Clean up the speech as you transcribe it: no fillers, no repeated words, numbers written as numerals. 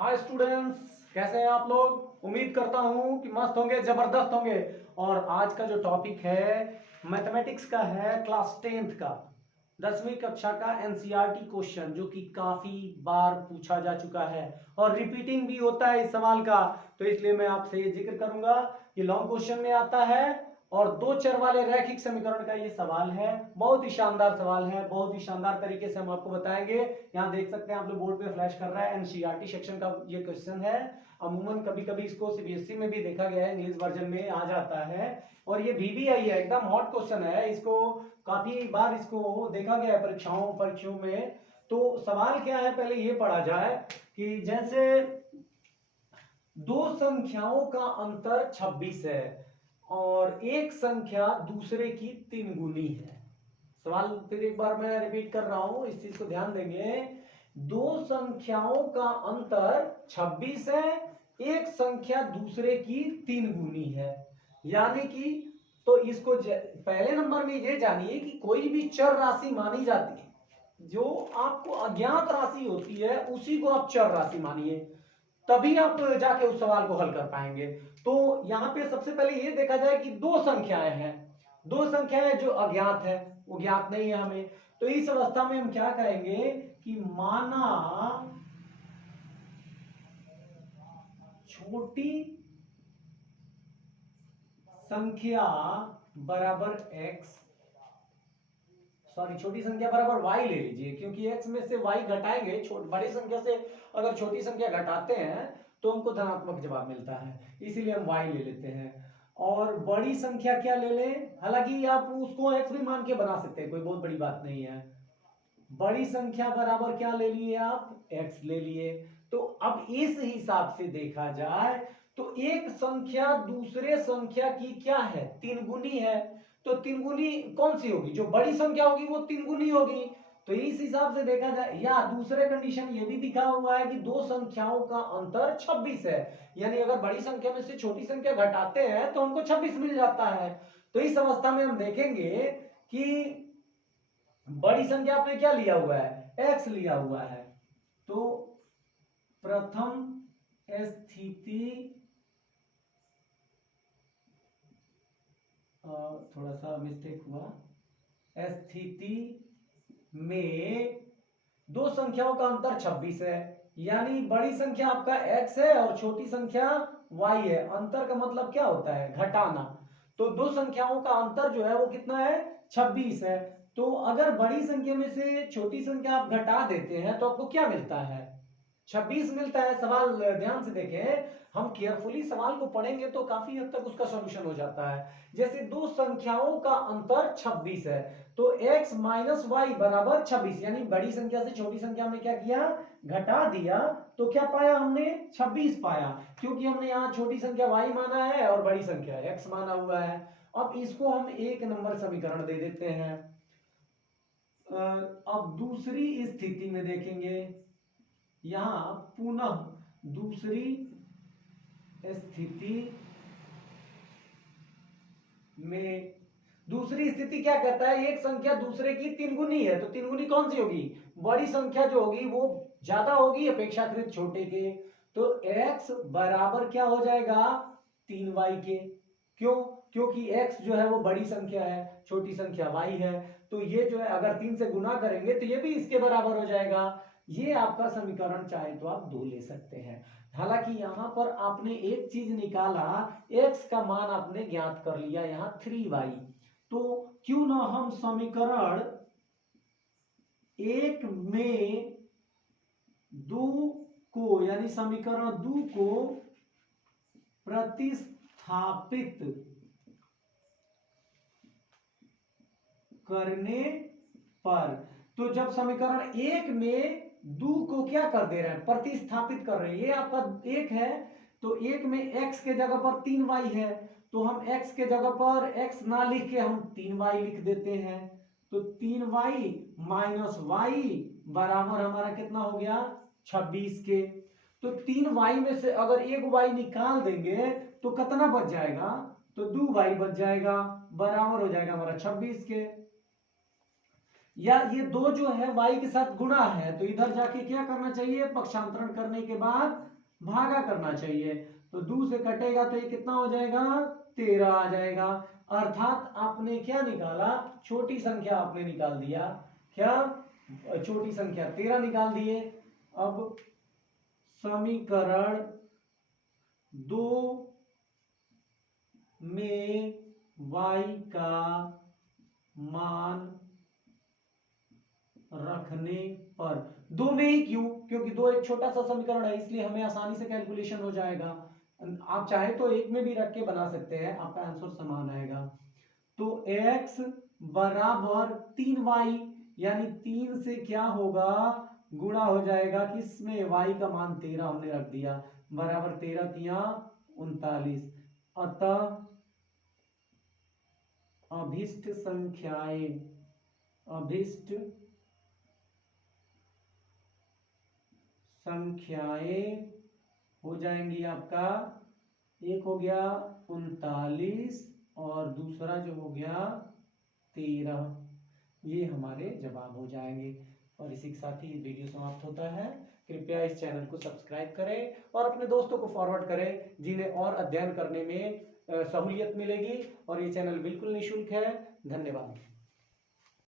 Hi students, कैसे हैं आप लोग। उम्मीद करता हूं कि मस्त होंगे, जबरदस्त होंगे। और आज का जो टॉपिक है मैथमेटिक्स का है, क्लास 10th का 10वीं कक्षा का एनसीईआरटी क्वेश्चन, जो कि काफी बार पूछा जा चुका है और रिपीटिंग भी होता है इस सवाल का। तो इसलिए मैं आपसे ये जिक्र करूंगा कि लॉन्ग क्वेश्चन में आता है और दो चर वाले रैखिक समीकरण का ये सवाल है। बहुत ही शानदार सवाल है, बहुत ही शानदार तरीके से हम आपको बताएंगे। यहाँ देख सकते हैं आप लोग, बोर्ड पे फ्लैश कर रहा है, एनसीईआरटी सेक्शन का ये क्वेश्चन है। अमूमन कभी कभी इसको सीबीएसई में भी देखा गया है, इंग्लिश वर्जन में आ जाता है। और ये VBI है, एकदम हॉट क्वेश्चन है। इसको काफी बार इसको देखा गया है परीक्षाओं में। तो सवाल क्या है, पहले ये पढ़ा जाए कि जैसे दो संख्याओं का अंतर 26 है और एक संख्या दूसरे की 3 गुनी है। सवाल फिर एक बार मैं रिपीट कर रहा हूं, इस चीज को ध्यान देंगे। दो संख्याओं का अंतर 26 है, एक संख्या दूसरे की 3 गुनी है। यानी कि तो इसको पहले नंबर में ये जानिए कि कोई भी चर राशि मानी जाती है, जो आपको अज्ञात राशि होती है उसी को आप चर राशि मानिए, तभी आप जाके उस सवाल को हल कर पाएंगे। तो यहां पे सबसे पहले ये देखा जाए कि दो संख्याएं हैं, दो संख्याएं जो अज्ञात है, वो ज्ञात नहीं है हमें। तो इस अवस्था में हम क्या कहेंगे कि माना छोटी संख्या बराबर x, सॉरी छोटी संख्या बराबर y ले लीजिए, क्योंकि x में से y घटाएंगे, बड़ी संख्या से अगर छोटी संख्या घटाते हैं तो हमको धनात्मक जवाब मिलता है, इसीलिए हम y ले लेते हैं। और बड़ी संख्या क्या ले लें, हालांकि आप उसको x भी मान के बना सकते हैं, कोई बहुत बड़ी बात नहीं है। बड़ी संख्या बराबर क्या ले लिए आप, x ले लिए। तो अब इस हिसाब से देखा जाए तो एक संख्या दूसरे संख्या की क्या है, 3 गुनी है। तो 3 गुनी कौन सी होगी, जो बड़ी संख्या होगी वो 3 गुनी होगी। तो इस हिसाब से देखा जाए, या दूसरे कंडीशन ये भी दिखा हुआ है कि दो संख्याओं का अंतर 26 है, यानी अगर बड़ी संख्या में से छोटी संख्या घटाते हैं तो हमको 26 मिल जाता है। तो इस अवस्था में हम देखेंगे कि बड़ी संख्या आपने क्या लिया हुआ है, x लिया हुआ है। तो प्रथम स्थिति, थोड़ा सा मिस्टेक हुआ, स्थिति में दो संख्याओं का अंतर 26 है, यानी बड़ी संख्या आपका x है और छोटी संख्या y है। अंतर का मतलब क्या होता है, घटाना। तो दो संख्याओं का अंतर जो है वो कितना है, 26 है। तो अगर बड़ी संख्या में से छोटी संख्या आप घटा देते हैं तो आपको क्या मिलता है, 26 मिलता है। सवाल ध्यान से देखें, हम केयरफुली सवाल को पढ़ेंगे तो काफी हद तक उसका सॉल्यूशन हो जाता है। जैसे दो संख्याओं का अंतर 26 है, तो x माइनस वाई बराबर 26, यानी बड़ी संख्या से छोटी संख्या में क्या किया, घटा दिया। तो क्या पाया हमने, 26 पाया, क्योंकि हमने यहाँ छोटी संख्या y माना है और बड़ी संख्या x माना हुआ है। अब इसको हम एक नंबर समीकरण दे देते हैं। अब दूसरी स्थिति में देखेंगे, यहां पुनः दूसरी स्थिति में, दूसरी स्थिति क्या कहता है, एक संख्या दूसरे की 3 गुनी है। तो 3 गुनी कौन सी होगी, बड़ी संख्या जो होगी वो ज्यादा होगी अपेक्षाकृत छोटे के। तो x बराबर क्या हो जाएगा, 3y के। क्यों, क्योंकि x जो है वो बड़ी संख्या है, छोटी संख्या y है। तो ये जो है अगर 3 से गुना करेंगे तो ये भी इसके बराबर हो जाएगा। ये आपका समीकरण चाहे तो आप 2 ले सकते हैं। हालांकि यहां पर आपने एक चीज निकाला, x का मान आपने ज्ञात कर लिया यहां 3y। तो क्यों ना हम समीकरण एक में दो को, यानी समीकरण 2 को प्रतिस्थापित करने पर, तो जब समीकरण एक में 2 को क्या कर दे रहे हैं, प्रतिस्थापित कर रहे हैं। ये आपका एक है, तो एक में x के जगह पर 3y है, तो हम x के जगह पर x ना लिख के हम 3y लिख देते हैं। तो 3y माइनस y बराबर हमारा कितना हो गया, 26 के। तो 3y में से अगर एक y निकाल देंगे तो कितना बच जाएगा, तो 2y बच जाएगा, बराबर हो जाएगा हमारा 26 के। या ये 2 जो है y के साथ गुणा है, तो इधर जाके क्या करना चाहिए, पक्षांतरण करने के बाद भागा करना चाहिए। तो 2 से कटेगा तो ये कितना हो जाएगा, 13 आ जाएगा। अर्थात आपने क्या निकाला, छोटी संख्या आपने निकाल दिया, क्या छोटी संख्या 13 निकाल दिए। अब समीकरण 2 में y का मान रखने पर, 2 में ही क्यों, क्योंकि 2 एक छोटा सा समीकरण है, इसलिए हमें आसानी से कैलकुलेशन हो जाएगा। आप चाहे तो 1 में भी रख के बना सकते हैं, आपका आंसर समान आएगा। तो x बराबर 3y, यानी 3 से क्या होगा, गुणा हो जाएगा, किसमें, y का मान 13 हमने रख दिया, बराबर 13 तिया 39। अतः अभिष्ट संख्याएं हो जाएंगी आपका, एक हो गया 39 और दूसरा जो हो गया 13, ये हमारे जवाब हो जाएंगे। और इसी के साथ ही वीडियो समाप्त होता है। कृपया इस चैनल को सब्सक्राइब करें और अपने दोस्तों को फॉरवर्ड करें जिन्हें और अध्ययन करने में सहूलियत मिलेगी। और ये चैनल बिल्कुल निःशुल्क है। धन्यवाद।